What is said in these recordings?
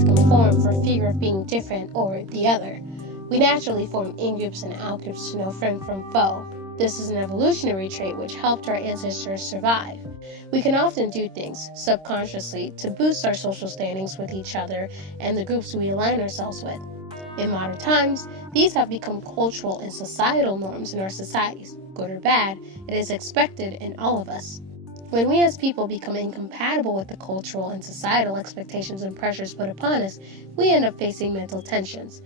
to conform for fear of being different or the other. We naturally form in-groups and out-groups to know friend from foe. This is an evolutionary trait which helped our ancestors survive. We can often do things, subconsciously, to boost our social standings with each other and the groups we align ourselves with. In modern times, these have become cultural and societal norms in our societies. Good or bad, it is expected in all of us. When we as people become incompatible with the cultural and societal expectations and pressures put upon us, we end up facing mental tensions.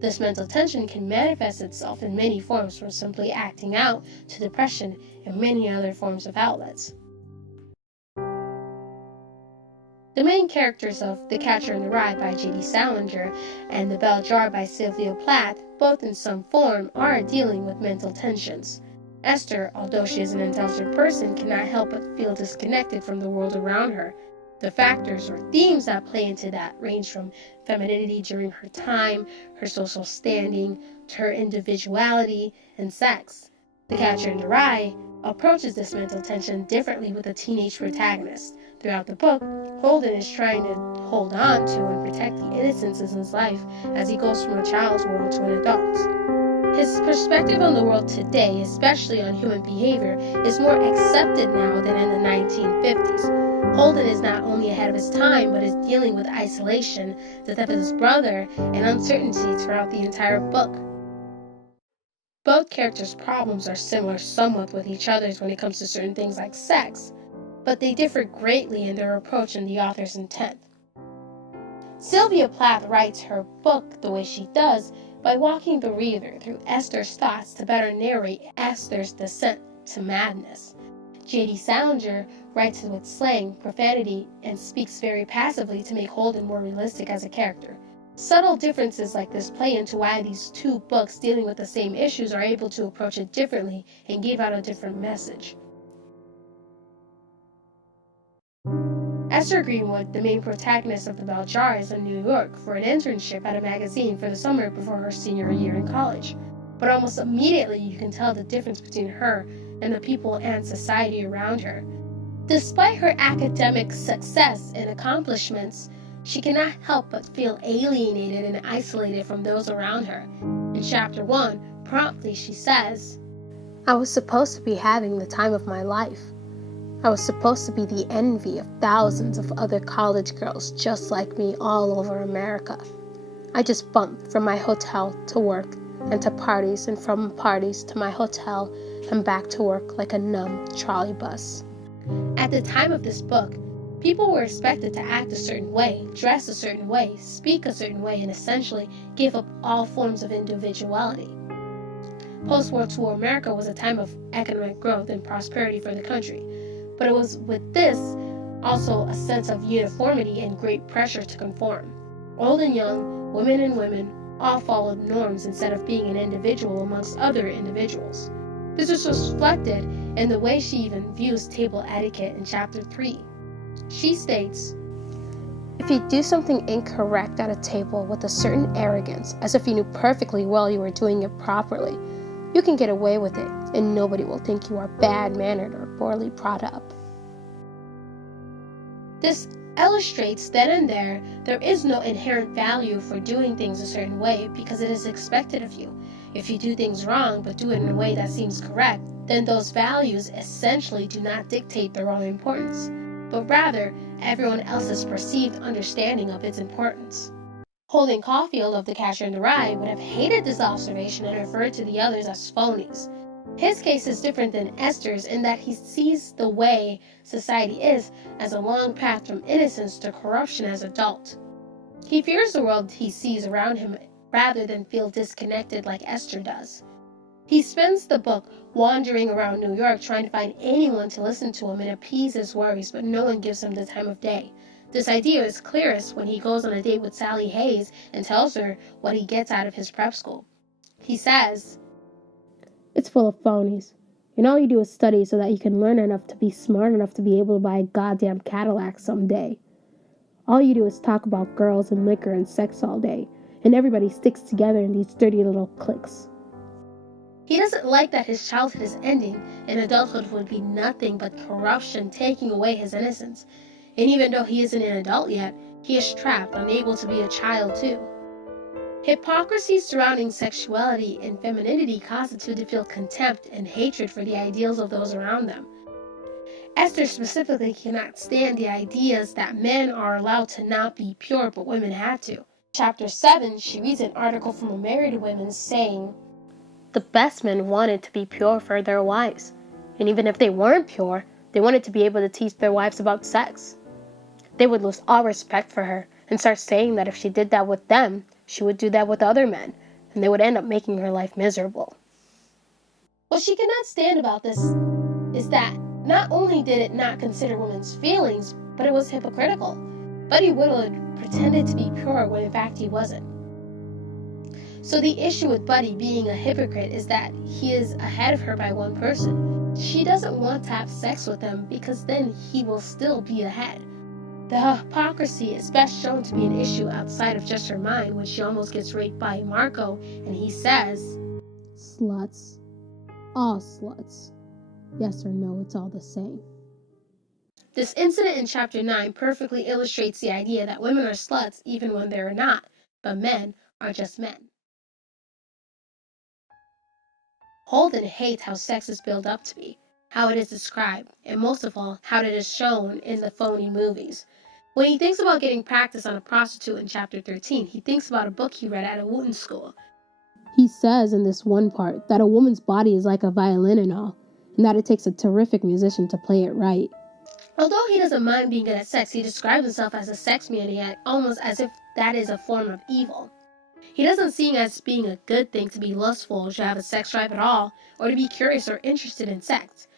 This mental tension can manifest itself in many forms, from simply acting out to depression and many other forms of outlets. The main characters of The Catcher in the Rye by J.D. Salinger and The Bell Jar by Sylvia Plath, both in some form, are dealing with mental tensions. Esther, although she is an intelligent person, cannot help but feel disconnected from the world around her. The factors or themes that play into that range from femininity during her time, her social standing, to her individuality, and sex. The Catcher in the Rye approaches this mental tension differently with a teenage protagonist. Throughout the book, Holden is trying to hold on to and protect the innocences in his life as he goes from a child's world to an adult. His perspective on the world today, especially on human behavior, is more accepted now than in the 1950s. Holden is not only ahead of his time, but is dealing with isolation, the death of his brother, and uncertainty throughout the entire book. Both characters' problems are similar somewhat with each other's when it comes to certain things like sex, but they differ greatly in their approach and the author's intent. Sylvia Plath writes her book the way she does by walking the reader through Esther's thoughts to better narrate Esther's descent to madness. J.D. Salinger writes with slang, profanity, and speaks very passively to make Holden more realistic as a character. Subtle differences like this play into why these two books dealing with the same issues are able to approach it differently and give out a different message. Esther Greenwood, the main protagonist of The Bell Jar, is in New York for an internship at a magazine for the summer before her senior year in college. But almost immediately you can tell the difference between her and the people and society around her. Despite her academic success and accomplishments, she cannot help but feel alienated and isolated from those around her. In chapter 1, promptly she says, "I was supposed to be having the time of my life. I was supposed to be the envy of thousands of other college girls just like me all over America. I just bumped from my hotel to work and to parties, and from parties to my hotel and back to work like a numb trolley bus." At the time of this book, people were expected to act a certain way, dress a certain way, speak a certain way, and essentially give up all forms of individuality. Post-World War America was a time of economic growth and prosperity for the country, but it was with this also a sense of uniformity and great pressure to conform. Old and young, women and women, all followed norms instead of being an individual amongst other individuals. This is reflected in the way she even views table etiquette in chapter 3. She states, "If you do something incorrect at a table with a certain arrogance, as if you knew perfectly well you were doing it properly, you can get away with it, and nobody will think you are bad-mannered or poorly brought up." This illustrates then and there is no inherent value for doing things a certain way because it is expected of you. If you do things wrong but do it in a way that seems correct, then those values essentially do not dictate their own importance, but rather everyone else's perceived understanding of its importance. Holden Caulfield of The Catcher in the Rye would have hated this observation and referred to the others as phonies. His case is different than Esther's in that he sees the way society is as a long path from innocence to corruption as adult. He fears the world he sees around him rather than feel disconnected like Esther does. He spends the book wandering around New York trying to find anyone to listen to him and appease his worries, but no one gives him the time of day. This idea is clearest when he goes on a date with Sally Hayes and tells her what he gets out of his prep school. He says, "It's full of phonies, and all you do is study so that you can learn enough to be smart enough to be able to buy a goddamn Cadillac someday. All you do is talk about girls and liquor and sex all day, and everybody sticks together in these dirty little cliques." He doesn't like that his childhood is ending and adulthood would be nothing but corruption taking away his innocence. And even though he isn't an adult yet, he is trapped, unable to be a child too. Hypocrisy surrounding sexuality and femininity causes the two to feel contempt and hatred for the ideals of those around them. Esther specifically cannot stand the ideas that men are allowed to not be pure, but women had to. Chapter 7, she reads an article from a married woman saying, "The best men wanted to be pure for their wives, and even if they weren't pure, they wanted to be able to teach their wives about sex. They would lose all respect for her and start saying that if she did that with them, she would do that with other men, and they would end up making her life miserable." What she cannot stand about this is that not only did it not consider women's feelings, but it was hypocritical. Buddy Woodward pretended to be pure when in fact he wasn't. So the issue with Buddy being a hypocrite is that he is ahead of her by one person. She doesn't want to have sex with him because then he will still be ahead. The hypocrisy is best shown to be an issue outside of just her mind when she almost gets raped by Marco and he says, "Sluts. All sluts. Yes or no, it's all the same." This incident in Chapter 9 perfectly illustrates the idea that women are sluts even when they're not, but men are just men. Holden hates how sex is built up to be, how it is described, and most of all, how it is shown in the phony movies. When he thinks about getting practice on a prostitute in Chapter 13, he thinks about a book he read at a Wooten school. He says in this one part that a woman's body is like a violin and all, and that it takes a terrific musician to play it right. Although he doesn't mind being good at sex, he describes himself as a sex maniac, almost as if that is a form of evil. He doesn't see it as being a good thing to be lustful or to have a sex drive at all, or to be curious or interested in sex.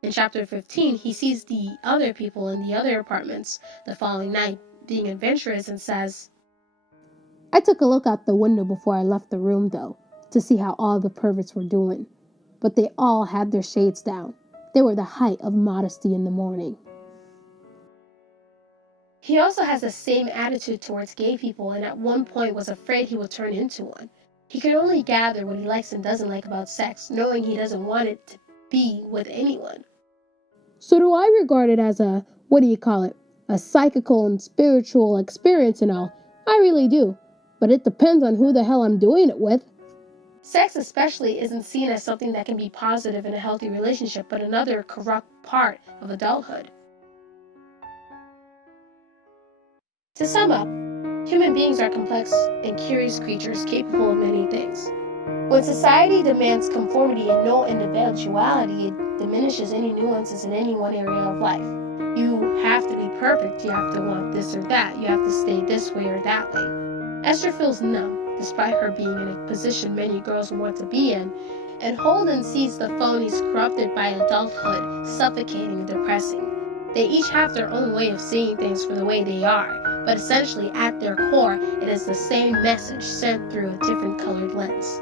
In Chapter 15, he sees the other people in the other apartments the following night being adventurous and says, "I took a look out the window before I left the room, though, to see how all the perverts were doing. But they all had their shades down. They were the height of modesty in the morning." He also has the same attitude towards gay people and at one point was afraid he would turn into one. He can only gather what he likes and doesn't like about sex, knowing he doesn't want it to be with anyone. "So do I regard it as a psychical and spiritual experience and all? I really do. But it depends on who the hell I'm doing it with." Sex especially isn't seen as something that can be positive in a healthy relationship, but another corrupt part of adulthood. To sum up, human beings are complex and curious creatures capable of many things. When society demands conformity and no individuality, it diminishes any nuances in any one area of life. You have to be perfect, you have to want this or that, you have to stay this way or that way. Esther feels numb, despite her being in a position many girls want to be in, and Holden sees the phonies corrupted by adulthood, suffocating and depressing. They each have their own way of seeing things for the way they are, but essentially at their core, it is the same message sent through a different colored lens.